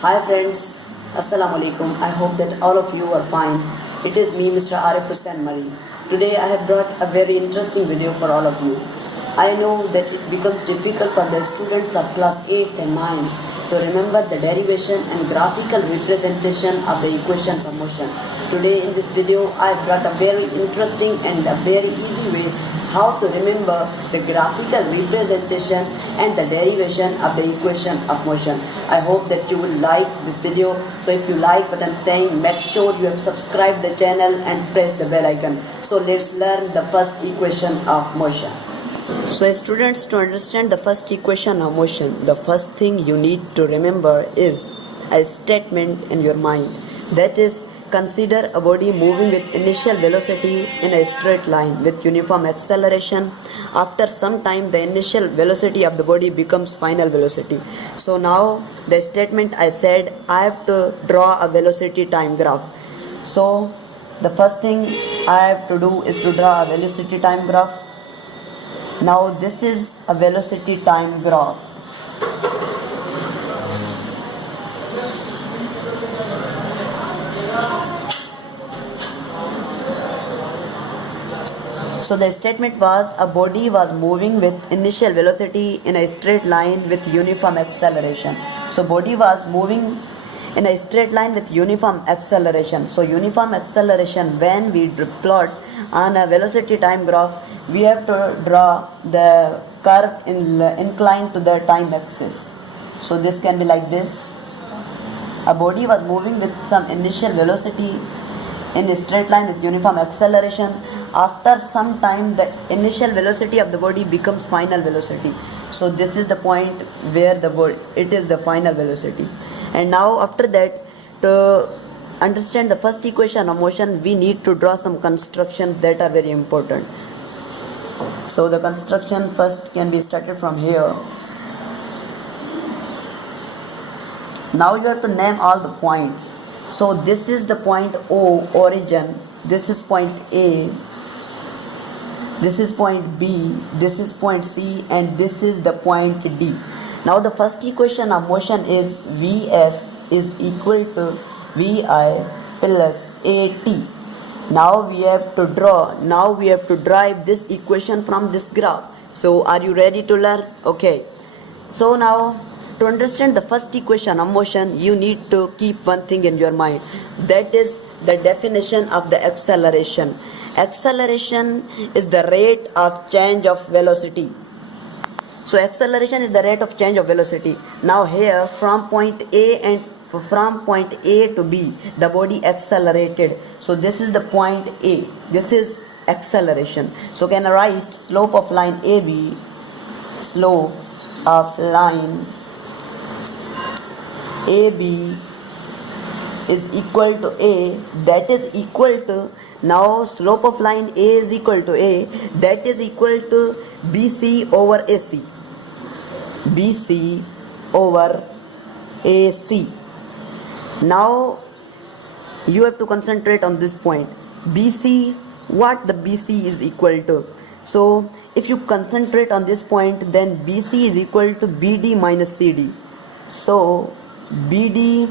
Hi friends, Assalamu alaikum. I hope that all of you are fine. It is me, Mr. Arif Murray. Today I have brought a very interesting video for all of you. I know that it becomes difficult for the students of class 8 and 9 to remember the derivation and graphical representation of the equations of motion. Today in this video I have brought a very interesting and a very easy way how to remember the graphical representation and the derivation of the equation of motion. I hope that you will like this video. So if you like what I'm saying, make sure you have subscribed the channel and press the bell icon. So let's learn the first equation of motion. So students, to understand the first equation of motion, the first thing you need to remember is a statement in your mind. That is, consider a body moving with initial velocity in a straight line with uniform acceleration. After some time, the initial velocity of the body becomes final velocity. So now the statement I said, I have to draw a velocity time graph. So the first thing I have to do is to draw a velocity time graph. Now this is a velocity time graph. So the statement was a body was moving with initial velocity in a straight line with uniform acceleration. So body was moving in a straight line with uniform acceleration. So uniform acceleration, when we plot on a velocity time graph, we have to draw the curve inclined to the time axis. So this can be like this. A body was moving with some initial velocity in a straight line with uniform acceleration. After some time, the initial velocity of the body becomes final velocity. So this is the point where it is the final velocity. And now after that, to understand the first equation of motion, we need to draw some constructions that are very important. So the construction first can be started from here. Now you have to name all the points. So this is the point O, origin. This is point A. This is point B, this is point C, and this is the point D. Now the first equation of motion is Vf is equal to Vi plus At. Now we have to derive this equation from this graph. So are you ready to learn? Okay. So now to understand the first equation of motion, you need to keep one thing in your mind. That is the definition of the acceleration. Acceleration is the rate of change of velocity. So acceleration is the rate of change of velocity. Now here from point A to B, the body accelerated. So this is the point A. This is acceleration. So can I write slope of line AB, slope of line AB is equal to A, that is equal to, now slope of line A is equal to A, that is equal to BC over AC. BC over AC. Now you have to concentrate on this point. BC, what the BC is equal to. So if you concentrate on this point, then BC is equal to BD minus CD. So BD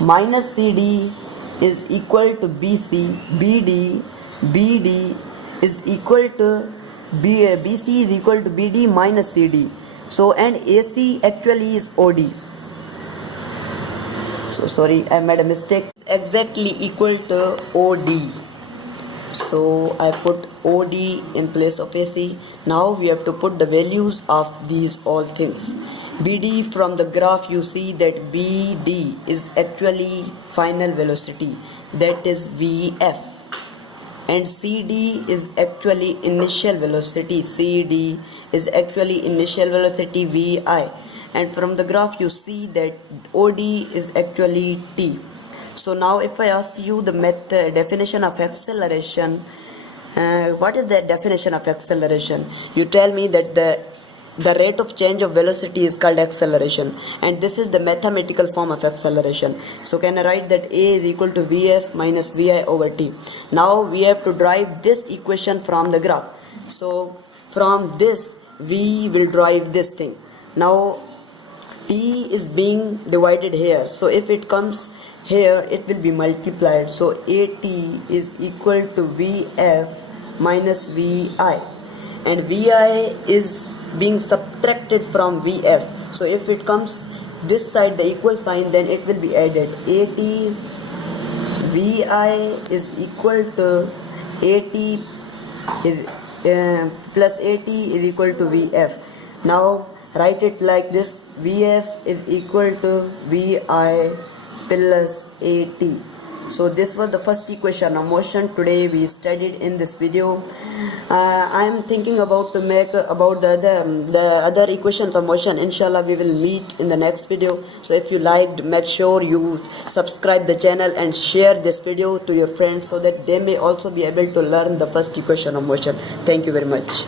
minus CD is equal to BC. BD is equal to BC is equal to BD minus CD. So and AC actually is OD. So sorry, I made a mistake. It's exactly equal to OD. So I put OD in place of AC. Now we have to put the values of these all things. BD, from the graph you see that BD is actually final velocity, that is Vf, and CD is actually initial velocity, CD is actually initial velocity Vi, and from the graph you see that OD is actually T. So now if I ask you the definition of acceleration, what is the definition of acceleration? You tell me that the rate of change of velocity is called acceleration, and this is the mathematical form of acceleration. So can I write that A is equal to Vf minus Vi over T. Now we have to derive this equation from the graph. So from this we will derive this thing. Now T is being divided here. So if it comes here, it will be multiplied. So AT is equal to VF minus VI. And VI is being subtracted from VF. So if it comes this side, the equal sign, then it will be added. AT VI is equal to AT is plus AT is equal to VF. Now write it like this: VF is equal to VI plus AT. So this was the first equation of motion today we studied in this video. I am thinking about to make about the other equations of motion. Inshallah, we will meet in the next video. So if you liked, make sure you subscribe the channel and share this video to your friends so that they may also be able to learn the first equation of motion. Thank you very much.